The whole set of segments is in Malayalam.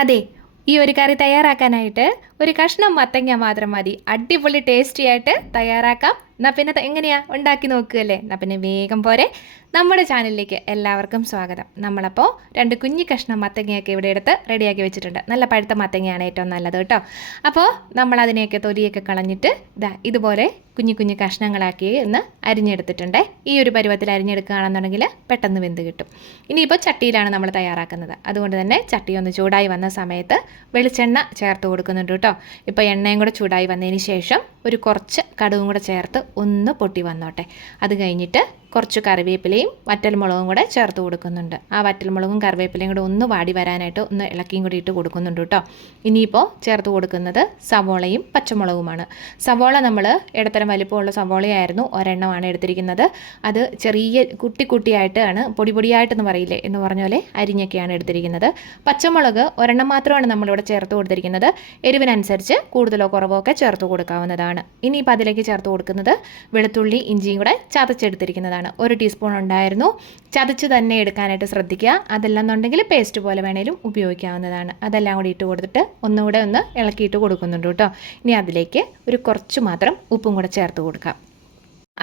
അതെ, ഈ ഒരു കറി തയ്യാറാക്കാനായിട്ട് ഒരു കഷ്ണം മത്തങ്ങ മാത്രം മതി. അടിപൊളി ടേസ്റ്റി ആയിട്ട് തയ്യാറാക്കാം. എന്നാൽ പിന്നെ എങ്ങനെയാ ഉണ്ടാക്കി നോക്കുകയല്ലേ? എന്നാൽ പിന്നെ വേഗം പോരെ. നമ്മുടെ ചാനലിലേക്ക് എല്ലാവർക്കും സ്വാഗതം. നമ്മളപ്പോൾ 2 കുഞ്ഞി കഷ്ണം മത്തങ്ങയൊക്കെ ഇവിടെ എടുത്ത് റെഡിയാക്കി വെച്ചിട്ടുണ്ട്. നല്ല പഴുത്ത മത്തങ്ങയാണ് ഏറ്റവും നല്ലത് കേട്ടോ. അപ്പോൾ നമ്മൾ അതിനെയൊക്കെ തൊലിയൊക്കെ കളഞ്ഞിട്ട് ഇതുപോലെ കുഞ്ഞു കുഞ്ഞു കഷ്ണങ്ങളാക്കി ഒന്ന് അരിഞ്ഞെടുത്തിട്ടുണ്ട്. ഈ ഒരു പരുവത്തിൽ അരിഞ്ഞെടുക്കുകയാണെന്നുണ്ടെങ്കിൽ പെട്ടെന്ന് വെന്ത് കിട്ടും. ഇനിയിപ്പോൾ ചട്ടിയിലാണ് നമ്മൾ തയ്യാറാക്കുന്നത്. അതുകൊണ്ട് തന്നെ ചട്ടി ഒന്ന് ചൂടായി വന്ന സമയത്ത് വെളിച്ചെണ്ണ ചേർത്ത് കൊടുക്കുന്നുണ്ട് കേട്ടോ. ഇപ്പോൾ എണ്ണയും കൂടെ ചൂടായി വന്നതിന് ശേഷം ഒരു കുറച്ച് കടുകും കൂടെ ചേർത്ത് ഒന്ന് പൊട്ടി വന്നോട്ടെ. അത് കഴിഞ്ഞിട്ട് കുറച്ച് കറിവേപ്പിലയും വറ്റൽമുളകും കൂടെ ചേർത്ത് കൊടുക്കുന്നുണ്ട്. ആ വറ്റൽമുളകും കറിവേപ്പിലയും കൂടെ ഒന്ന് വാടി വരാനായിട്ട് ഒന്ന് ഇളക്കിയും കൂടി ഇട്ട് കൊടുക്കുന്നുണ്ട് കേട്ടോ. ഇനിയിപ്പോൾ ചേർത്ത് കൊടുക്കുന്നത് സവോളയും പച്ചമുളകുമാണ്. സവോള നമ്മൾ ഇടത്തരം വലിപ്പമുള്ള സവോളയായിരുന്നു, ഒരെണ്ണമാണ് എടുത്തിരിക്കുന്നത്. അത് ചെറിയ കുട്ടിയായിട്ടാണ്, പൊടിയായിട്ടെന്ന് പറയില്ലേ എന്ന് പറഞ്ഞ പോലെ അരിഞ്ഞൊക്കെയാണ് എടുത്തിരിക്കുന്നത്. പച്ചമുളക് ഒരെണ്ണം മാത്രമാണ് നമ്മളിവിടെ ചേർത്ത് കൊടുത്തിരിക്കുന്നത്. എരിവിനനുസരിച്ച് കൂടുതലോ കുറവോ ഒക്കെ ചേർത്ത് കൊടുക്കാവുന്നതാണ്. ഇനിയിപ്പോൾ അതിലേക്ക് ചേർത്ത് കൊടുക്കുന്നത് വെളുത്തുള്ളി ഇഞ്ചിയും കൂടെ ചതച്ചെടുത്തിരിക്കുന്നതാണ്. 1 ടീസ്പൂൺ ഉണ്ടായിരുന്നു. ചതച്ച് തന്നെ എടുക്കാനായിട്ട് ശ്രദ്ധിക്കുക. അതല്ലെന്നുണ്ടെങ്കിൽ പേസ്റ്റ് പോലെ വേണേലും ഉപയോഗിക്കാവുന്നതാണ്. അതെല്ലാം കൂടി ഇട്ട് കൊടുത്തിട്ട് ഒന്നുകൂടെ ഒന്ന് ഇളക്കിയിട്ട് കൊടുക്കുന്നുണ്ട് കേട്ടോ. ഇനി അതിലേക്ക് ഒരു കുറച്ച് മാത്രം ഉപ്പും കൂടെ ചേർത്ത് കൊടുക്കാം.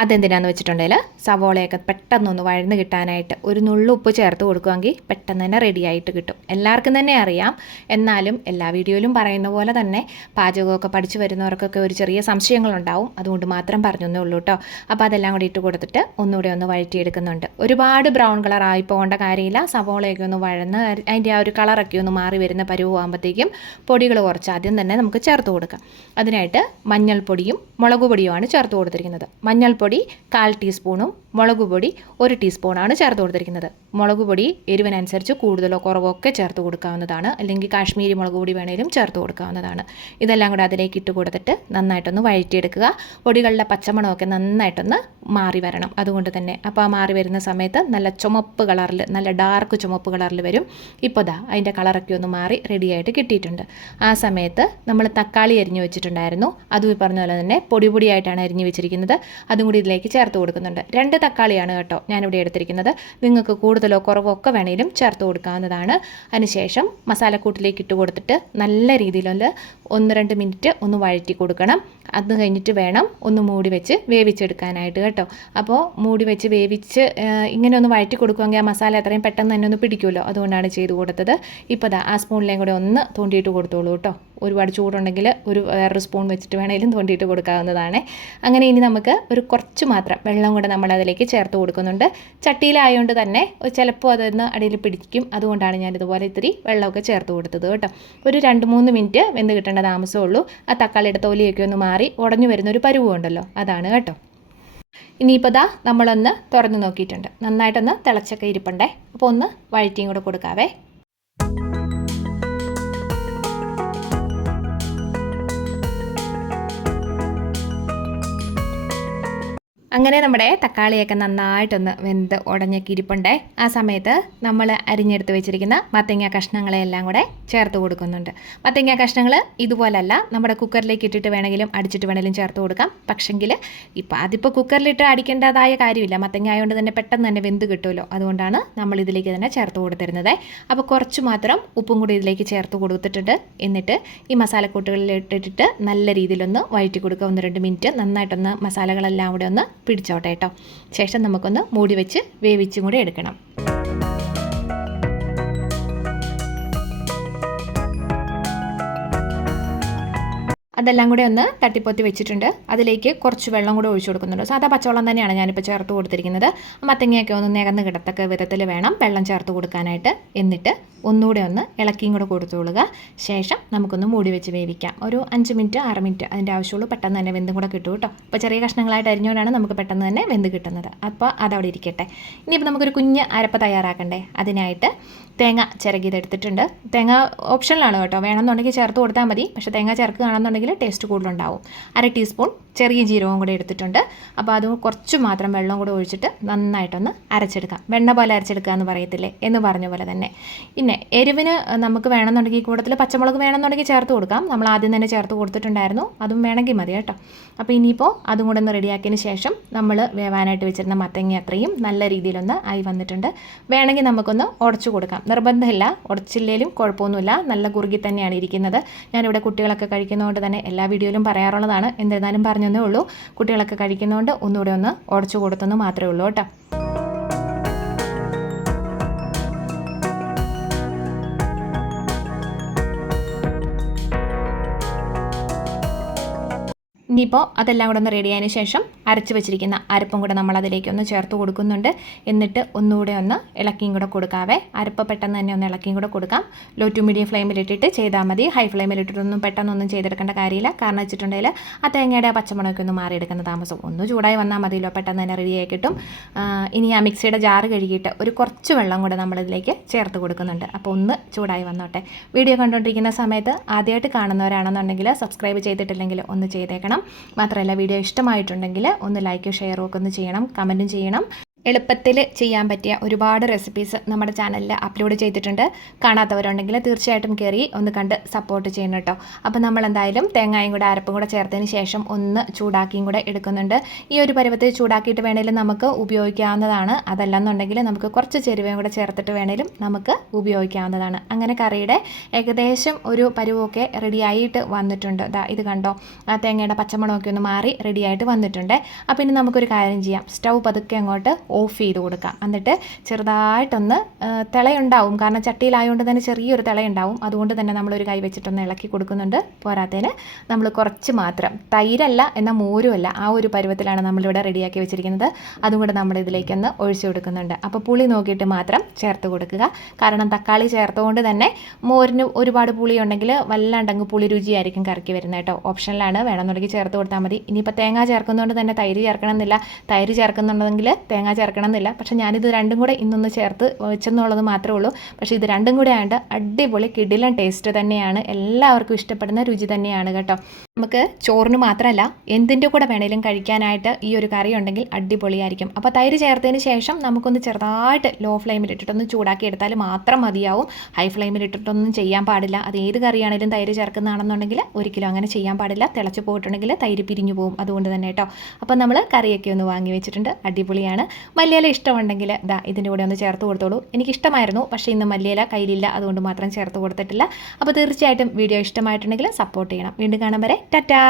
അതെന്തിനാന്ന് വെച്ചിട്ടുണ്ടെങ്കിൽ സവോളയൊക്കെ പെട്ടെന്നൊന്ന് വഴന്ന് കിട്ടാനായിട്ട് ഒരു നുള്ളു ഉപ്പ് ചേർത്ത് കൊടുക്കുമെങ്കിൽ പെട്ടെന്ന് തന്നെ റെഡി ആയിട്ട് കിട്ടും. എല്ലാവർക്കും തന്നെ അറിയാം, എന്നാലും എല്ലാ വീഡിയോയിലും പറയുന്ന പോലെ തന്നെ പാചകമൊക്കെ പഠിച്ചു വരുന്നവർക്കൊക്കെ ഒരു ചെറിയ സംശയങ്ങളുണ്ടാവും. അതുകൊണ്ട് മാത്രം പറഞ്ഞൊന്നേ ഉള്ളൂ കേട്ടോ. അപ്പോൾ അതെല്ലാം കൂടി ഇട്ട് കൊടുത്തിട്ട് ഒന്നുകൂടെ ഒന്ന് വഴറ്റിയെടുക്കുന്നുണ്ട്. ഒരുപാട് ബ്രൗൺ കളർ ആയി പോകേണ്ട കാര്യമില്ല. സവോളയൊക്കെ ഒന്ന് വഴന്ന് അതിൻ്റെ ആ ഒരു കളറൊക്കെ ഒന്ന് മാറി വരുന്ന പരുവാകുമ്പോഴത്തേക്കും പൊടികൾ കുറച്ച് ആദ്യം തന്നെ നമുക്ക് ചേർത്ത് കൊടുക്കാം. അതിനായിട്ട് മഞ്ഞൾപ്പൊടിയും മുളക് പൊടിയുമാണ് ചേർത്ത് കൊടുത്തിരിക്കുന്നത്. മഞ്ഞൾപ്പൊടി 1/4 ടീസ്പൂണും മുളക് പൊടി 1 ടീസ്പൂണാണ് ചേർത്ത് കൊടുത്തിരിക്കുന്നത്. മുളക് പൊടി എരിവിനനുസരിച്ച് കൂടുതലോ കുറവോ ഒക്കെ ചേർത്ത് കൊടുക്കാവുന്നതാണ്. അല്ലെങ്കിൽ കാശ്മീരി മുളക് പൊടി വേണേലും ചേർത്ത് കൊടുക്കാവുന്നതാണ്. ഇതെല്ലാം കൂടെ അതിലേക്ക് ഇട്ട് കൊടുത്തിട്ട് നന്നായിട്ടൊന്ന് വഴറ്റിയെടുക്കുക. പൊടികളുടെ പച്ചമണമൊക്കെ നന്നായിട്ടൊന്ന് മാറി വരണം. അതുകൊണ്ട് തന്നെ അപ്പോൾ ആ മാറി വരുന്ന സമയത്ത് നല്ല ചുമപ്പ് കളറിൽ, നല്ല ഡാർക്ക് ചുമപ്പ് കളറിൽ വരും. ഇപ്പോൾ അതിൻ്റെ കളറൊക്കെ ഒന്ന് മാറി റെഡിയായിട്ട് കിട്ടിയിട്ടുണ്ട്. ആ സമയത്ത് നമ്മൾ തക്കാളി അരിഞ്ഞു വെച്ചിട്ടുണ്ടായിരുന്നു. അതും ഈ പറഞ്ഞ പോലെ തന്നെ പൊടിയായിട്ടാണ് അരിഞ്ഞു വെച്ചിരിക്കുന്നത്. അതും കൂടി ഇതിലേക്ക് ചേർത്ത് കൊടുക്കുന്നുണ്ട്. 2 തക്കാളിയാണ് കേട്ടോ ഞാനിവിടെ എടുത്തിരിക്കുന്നത്. നിങ്ങൾക്ക് കൂടുതലോ കുറവോ ഒക്കെ വേണേലും ചേർത്ത് കൊടുക്കാവുന്നതാണ്. അതിനുശേഷം മസാലക്കൂട്ടിലേക്ക് ഇട്ട് കൊടുത്തിട്ട് നല്ല രീതിയിലൊന്ന് 1-2 മിനിറ്റ് ഒന്ന് വഴറ്റി കൊടുക്കണം. അത് കഴിഞ്ഞിട്ട് വേണം ഒന്ന് മൂടി വെച്ച് വേവിച്ചെടുക്കാനായിട്ട് കേട്ടോ. അപ്പോൾ മൂടി വെച്ച് വേവിച്ച് ഇങ്ങനെ ഒന്ന് വഴറ്റി കൊടുക്കുമെങ്കിൽ ആ മസാല അത്രയും പെട്ടെന്ന് തന്നെ ഒന്ന് പിടിക്കുമല്ലോ. അതുകൊണ്ടാണ് ചെയ്ത് കൊടുത്തത്. ഇപ്പോൾ ആ സ്പൂണിലേയും കൂടെ ഒന്ന് തോണ്ടിയിട്ട് കൊടുത്തോളൂ കേട്ടോ. ഒരുപാട് ചൂടുണ്ടെങ്കിൽ വേറൊരു സ്പൂൺ വെച്ചിട്ട് വേണേലും തോണ്ടിയിട്ട് കൊടുക്കാവുന്നതാണ്. അങ്ങനെ ഇനി നമുക്ക് ഒരു കുറച്ച് മാത്രം വെള്ളം കൂടെ നമ്മൾ അതിലേക്ക് ചേർത്ത് കൊടുക്കുന്നുണ്ട്. ചട്ടിയിലായതുകൊണ്ട് തന്നെ ചിലപ്പോൾ അതൊന്ന് അടിയിൽ പിടിക്കും. അതുകൊണ്ടാണ് ഞാനിതുപോലെ ഇത്തിരി വെള്ളമൊക്കെ ചേർത്ത് കൊടുത്തത് കേട്ടോ. ഒരു 2-3 മിനിറ്റ് വെന്ത് കിട്ടേണ്ട താമസമേ ഉള്ളൂ. ആ തക്കാളിയുടെ തൊലിയൊക്കെ ഒന്ന് മാറി ഉടഞ്ഞു വരുന്നൊരു പരുവുണ്ടല്ലോ, അതാണ് കേട്ടോ. ഇനിയിപ്പോൾ നമ്മളൊന്ന് തുറന്ന് നോക്കിയിട്ടുണ്ട്. നന്നായിട്ടൊന്ന് തിളച്ചൊക്കെ ഇരിപ്പുണ്ടേ. അപ്പോൾ ഒന്ന് വഴറ്റിയും കൂടെ കൊടുക്കാവേ. അങ്ങനെ നമ്മുടെ തക്കാളിയൊക്കെ നന്നായിട്ടൊന്ന് വെന്ത് ഉടഞ്ഞൊക്കെ ഇരിപ്പുണ്ടേ. ആ സമയത്ത് നമ്മൾ അരിഞ്ഞെടുത്ത് വെച്ചിരിക്കുന്ന മത്തങ്ങ കഷ്ണങ്ങളെല്ലാം കൂടെ ചേർത്ത് കൊടുക്കുന്നുണ്ട്. മത്തങ്ങ കഷ്ണങ്ങൾ ഇതുപോലല്ല, നമ്മുടെ കുക്കറിലേക്ക് ഇട്ടിട്ട് വേണമെങ്കിലും അടിച്ചിട്ട് വേണമെങ്കിലും ചേർത്ത് കൊടുക്കാം. പക്ഷെങ്കിൽ അതിപ്പോൾ കുക്കറിലിട്ട് അടിക്കേണ്ടതായ കാര്യമില്ല. മത്തങ്ങ ആയതുകൊണ്ട് തന്നെ പെട്ടെന്ന് തന്നെ വെന്ത് കിട്ടുമല്ലോ. അതുകൊണ്ടാണ് നമ്മൾ ഇതിലേക്ക് തന്നെ ചേർത്ത് കൊടുത്തിരുന്നത്. അപ്പോൾ കുറച്ച് മാത്രം ഉപ്പും കൂടി ഇതിലേക്ക് ചേർത്ത് കൊടുത്തിട്ടുണ്ട്. എന്നിട്ട് ഈ മസാലക്കൂട്ടുകളിൽ ഇട്ടിട്ട് നല്ല രീതിയിലൊന്ന് വഴറ്റി കൊടുക്കുക. 1-2 മിനിറ്റ് നന്നായിട്ടൊന്ന് മസാലകളെല്ലാം കൂടെ ഒന്ന് പിടിച്ചോട്ടെ കേട്ടോ. ശേഷം നമുക്കൊന്ന് മൂടി വെച്ച് വേവിച്ചും കൂടി എടുക്കണം. അതെല്ലാം കൂടെ ഒന്ന് തട്ടിപ്പൊത്തി വെച്ചിട്ടുണ്ട്. അതിലേക്ക് കുറച്ച് വെള്ളം കൂടെ ഒഴിച്ചു കൊടുക്കുന്നുണ്ട്. സാധാ പച്ചവെള്ളം തന്നെയാണ് ഞാനിപ്പോൾ ചേർത്ത് കൊടുത്തിരിക്കുന്നത്. മത്തങ്ങയൊക്കെ ഒന്ന് നികന്ന് കിടത്തക്ക വിധത്തിൽ വേണം വെള്ളം ചേർത്ത് കൊടുക്കാനായിട്ട്. എന്നിട്ട് ഒന്നുകൂടെ ഒന്ന് ഇളക്കിയും കൂടെ കൊടുത്തുകൊള്ളുക. ശേഷം നമുക്കൊന്ന് മൂടി വെച്ച് വേവിക്കാം. ഒരു 5 മിനിറ്റ് 6 മിനിറ്റ് അതിൻ്റെ ആവശ്യമുള്ളൂ. പെട്ടെന്ന് തന്നെ വെന്തും കൂടെ കിട്ടും കേട്ടോ. അപ്പോൾ ചെറിയ കഷ്ണങ്ങളായിട്ട് അരിഞ്ഞുകൊണ്ടാണ് നമുക്ക് പെട്ടെന്ന് തന്നെ വെന്ത് കിട്ടുന്നത്. അപ്പോൾ അതവിടെ ഇരിക്കട്ടെ. ഇനിയിപ്പോൾ നമുക്കൊരു കുഞ്ഞ് അരപ്പ് തയ്യാറാക്കണ്ടേ. അതിനായിട്ട് തേങ്ങ ചിരകിയതെടുത്തിട്ടുണ്ട്. തേങ്ങ ഓപ്ഷനിലാണ് കേട്ടോ, വേണമെന്നുണ്ടെങ്കിൽ ചേർത്ത് കൊടുത്താൽ മതി. പക്ഷേ തേങ്ങ ചേർക്കുകയാണെന്നുണ്ടെങ്കിൽ ടേസ്റ്റ് കൂടുതലുണ്ടാവും. 1/2 ടീസ്പൂൺ ചെറിയ ജീരകവും കൂടെ എടുത്തിട്ടുണ്ട്. അപ്പോൾ അത് കുറച്ച് മാത്രം വെള്ളം കൂടെ ഒഴിച്ചിട്ട് നന്നായിട്ടൊന്ന് അരച്ചെടുക്കാം. വെണ്ണ പോലെ അരച്ചെടുക്കുക എന്ന് പറയത്തില്ലേ, എന്ന് പറഞ്ഞ പോലെ തന്നെ. പിന്നെ എരിവിന് നമുക്ക് വേണമെന്നുണ്ടെങ്കിൽ കൂട്ടത്തിൽ പച്ചമുളക് വേണമെന്നുണ്ടെങ്കിൽ ചേർത്ത് കൊടുക്കാം. നമ്മൾ ആദ്യം തന്നെ ചേർത്ത് കൊടുത്തിട്ടുണ്ടായിരുന്നു, അതും വേണമെങ്കിൽ മതി കേട്ടോ. അപ്പോൾ ഇനിയിപ്പോൾ അതും കൂടെ ഒന്ന് റെഡിയാക്കിയതിന് ശേഷം നമ്മൾ വേവാനായിട്ട് വെച്ചിരുന്ന മത്തങ്ങ അത്രയും നല്ല രീതിയിലൊന്ന് ആയി വന്നിട്ടുണ്ട്. വേണമെങ്കിൽ നമുക്കൊന്ന് ഉടച്ചു കൊടുക്കാം, നിർബന്ധമില്ല. ഉടച്ചില്ലേലും കുഴപ്പമൊന്നുമില്ല, നല്ല കുറുകി തന്നെയാണ് ഇരിക്കുന്നത്. ഞാനിവിടെ കുട്ടികളൊക്കെ കഴിക്കുന്നതുകൊണ്ട് തന്നെ എല്ലാ വീഡിയോയിലും പറയാറുള്ളതാണ്, എന്നിരുന്നാലും പറഞ്ഞതേ ഉള്ളൂ. കുട്ടികളൊക്കെ കഴിക്കുന്നതുകൊണ്ട് ഒന്നുകൂടെ ഒന്ന് ഉടച്ചു കൊടുത്തെന്ന് മാത്രമേ ഉള്ളൂ കേട്ടോ. ഇനിയിപ്പോൾ അതെല്ലാം കൂടെ ഒന്ന് റെഡി ആയതിനു ശേഷം അരച്ച് വെച്ചിരിക്കുന്ന അരപ്പും കൂടെ നമ്മൾ അതിലേക്ക് ഒന്ന് ചേർത്ത് കൊടുക്കുന്നുണ്ട്. എന്നിട്ട് ഒന്നുകൂടെ ഒന്ന് ഇളക്കിയും കൂടെ കൊടുക്കാവേ. അരപ്പ് പെട്ടെന്ന് തന്നെ ഒന്ന് ഇളക്കിയും കൂടെ കൊടുക്കാം. ലോ ടു മീഡിയം ഫ്ലെയിമിലിട്ടിട്ട് ചെയ്താൽ മതി. ഹൈ ഫ്ലെയിമിലിട്ടിട്ടൊന്നും പെട്ടെന്നൊന്നും ചെയ്തെടുക്കേണ്ട കാര്യമില്ല. കാരണം വെച്ചിട്ടുണ്ടെങ്കിൽ ആ തേങ്ങയുടെ ആ പച്ചമുളകൊക്കെ ഒന്ന് മാറിയെടുക്കുന്ന താമസം. ഒന്ന് ചൂടായി വന്നാൽ മതിയല്ലോ, പെട്ടെന്ന് തന്നെ റെഡിയായി കിട്ടും. ഇനി ആ മിക്സിയുടെ ജാറ് കഴുകിയിട്ട് ഒരു കുറച്ച് വെള്ളം കൂടെ നമ്മളിതിലേക്ക് ചേർത്ത് കൊടുക്കുന്നുണ്ട്. അപ്പോൾ ഒന്ന് ചൂടായി വന്നോട്ടെ. വീഡിയോ കണ്ടുകൊണ്ടിരിക്കുന്ന സമയത്ത് ആദ്യമായിട്ട് കാണുന്നവരാണെന്നുണ്ടെങ്കിൽ സബ്സ്ക്രൈബ് ചെയ്തിട്ടില്ലെങ്കിൽ ഒന്ന് ചെയ്തേക്കണം. മാത്രമല്ല വീഡിയോ ഇഷ്ടമായിട്ടുണ്ടെങ്കിൽ ഒന്ന് ലൈക്കും ഷെയറും ഒക്കെ ഒന്ന് ചെയ്യണം, കമൻറ്റും ചെയ്യണം. എളുപ്പത്തിൽ ചെയ്യാൻ പറ്റിയ ഒരുപാട് റെസിപ്പീസ് നമ്മുടെ ചാനലിൽ അപ്ലോഡ് ചെയ്തിട്ടുണ്ട്. കാണാത്തവരുണ്ടെങ്കിൽ തീർച്ചയായിട്ടും കയറി ഒന്ന് കണ്ട് സപ്പോർട്ട് ചെയ്യണം കേട്ടോ. അപ്പോൾ നമ്മൾ എന്തായാലും തേങ്ങയും കൂടെ അരപ്പും കൂടെ ചേർത്തതിന് ശേഷം ഒന്ന് ചൂടാക്കിയും കൂടെ എടുക്കുന്നുണ്ട്. ഈ ഒരു പരുവത്തിൽ ചൂടാക്കിയിട്ട് വേണേലും നമുക്ക് ഉപയോഗിക്കാവുന്നതാണ്. അതല്ലെന്നുണ്ടെങ്കിൽ നമുക്ക് കുറച്ച് ചെരുവയും കൂടെ ചേർത്തിട്ട് വേണേലും നമുക്ക് ഉപയോഗിക്കാവുന്നതാണ്. അങ്ങനെ കറിയുടെ ഏകദേശം ഒരു പരുവമൊക്കെ റെഡിയായിട്ട് വന്നിട്ടുണ്ട്. ഇത് കണ്ടോ, ആ തേങ്ങയുടെ പച്ചമണമൊക്കെ ഒന്ന് മാറി റെഡിയായിട്ട് വന്നിട്ടുണ്ട്. അപ്പോൾ ഇനി നമുക്കൊരു കാര്യം ചെയ്യാം, സ്റ്റൗ പതുക്കെ അങ്ങോട്ട് ഓഫ് ചെയ്ത് കൊടുക്കാം. എന്നിട്ട് ചെറുതായിട്ടൊന്ന് തിളയുണ്ടാവും, കാരണം ചട്ടിയിലായതുകൊണ്ട് തന്നെ ചെറിയൊരു തിളയുണ്ടാവും. അതുകൊണ്ട് തന്നെ നമ്മളൊരു കൈ വെച്ചിട്ടൊന്ന് ഇളക്കി കൊടുക്കുന്നുണ്ട്. പോരാത്തതിന് നമ്മൾ കുറച്ച് മാത്രം, തൈരല്ല എന്നാൽ മോരുമല്ല, ആ ഒരു പരുവത്തിലാണ് നമ്മളിവിടെ റെഡിയാക്കി വെച്ചിരിക്കുന്നത്. അതും കൂടെ നമ്മൾ ഇതിലേക്കൊന്ന് ഒഴിച്ചു കൊടുക്കുന്നുണ്ട്. അപ്പോൾ പുളി നോക്കിയിട്ട് മാത്രം ചേർത്ത് കൊടുക്കുക. കാരണം തക്കാളി ചേർത്തുകൊണ്ട് തന്നെ മോരിന് ഒരുപാട് പുളി ഉണ്ടെങ്കിൽ വല്ലാണ്ടങ്ങ് പുളി രുചിയായിരിക്കും കറിക്ക് വരുന്നത് കേട്ടോ. ഓപ്ഷനിലാണ്, വേണമെന്നുണ്ടെങ്കിൽ ചേർത്ത് കൊടുത്താൽ മതി. ഇനിയിപ്പോൾ തേങ്ങ ചേർക്കുന്നതുകൊണ്ട് തന്നെ തൈര് ചേർക്കണമെന്നില്ല, തൈര് ചേർക്കുന്നുണ്ടെങ്കിൽ തേങ്ങ ചേർക്കണമെന്നില്ല. പക്ഷേ ഞാനിത് രണ്ടും കൂടെ ഇന്നൊന്ന് ചേർത്ത് വെച്ചെന്നുള്ളത് മാത്രമേ ഉള്ളൂ. പക്ഷേ ഇത് രണ്ടും കൂടെ ആയതുകൊണ്ട് അടിപൊളി കിടിലൻ ടേസ്റ്റ് തന്നെയാണ്, എല്ലാവർക്കും ഇഷ്ടപ്പെടുന്ന രുചി തന്നെയാണ് കേട്ടോ. നമുക്ക് ചോറിന് മാത്രമല്ല എന്തിൻ്റെ കൂടെ വേണേലും കഴിക്കാനായിട്ട് ഈ ഒരു കറി ഉണ്ടെങ്കിൽ അടിപൊളിയായിരിക്കും. അപ്പോൾ തൈര് ചേർത്തതിന് ശേഷം നമുക്കൊന്ന് ചെറുതായിട്ട് ലോ ഫ്ലെയിമിലിട്ടിട്ടൊന്ന് ചൂടാക്കി എടുത്താൽ മാത്രം മതിയാവും. ഹൈ ഫ്ലെയിമിലിട്ടിട്ടൊന്നും ചെയ്യാൻ പാടില്ല. അത് ഏത് കറിയാണെങ്കിലും തൈര് ചേർക്കുന്നതാണെന്നുണ്ടെങ്കിൽ ഒരിക്കലും അങ്ങനെ ചെയ്യാൻ പാടില്ല. തിളച്ച് പോയിട്ടുണ്ടെങ്കിൽ തൈര് പിരിഞ്ഞു പോകും. അതുകൊണ്ട് തന്നെ കേട്ടോ. അപ്പോൾ നമ്മൾ കറിയൊക്കെ ഒന്ന് വാങ്ങി വെച്ചിട്ടുണ്ട്, അടിപൊളിയാണ്. മല്ലിയില ഇഷ്ടമുണ്ടെങ്കിൽ ഇതിൻ്റെ കൂടെ ഒന്ന് ചേർത്ത് കൊടുത്തോളൂ. എനിക്കിഷ്ടമായിരുന്നു, പക്ഷേ ഇന്ന് മല്ലിയില കയ്യിലില്ല, അതുകൊണ്ട് മാത്രം ചേർത്ത് കൊടുത്തിട്ടില്ല. അപ്പോൾ തീർച്ചയായിട്ടും വീഡിയോ ഇഷ്ടമായിട്ടുണ്ടെങ്കിൽ സപ്പോർട്ട് ചെയ്യണം. വീണ്ടും കാണാൻ വരെ ടാറ്റാ.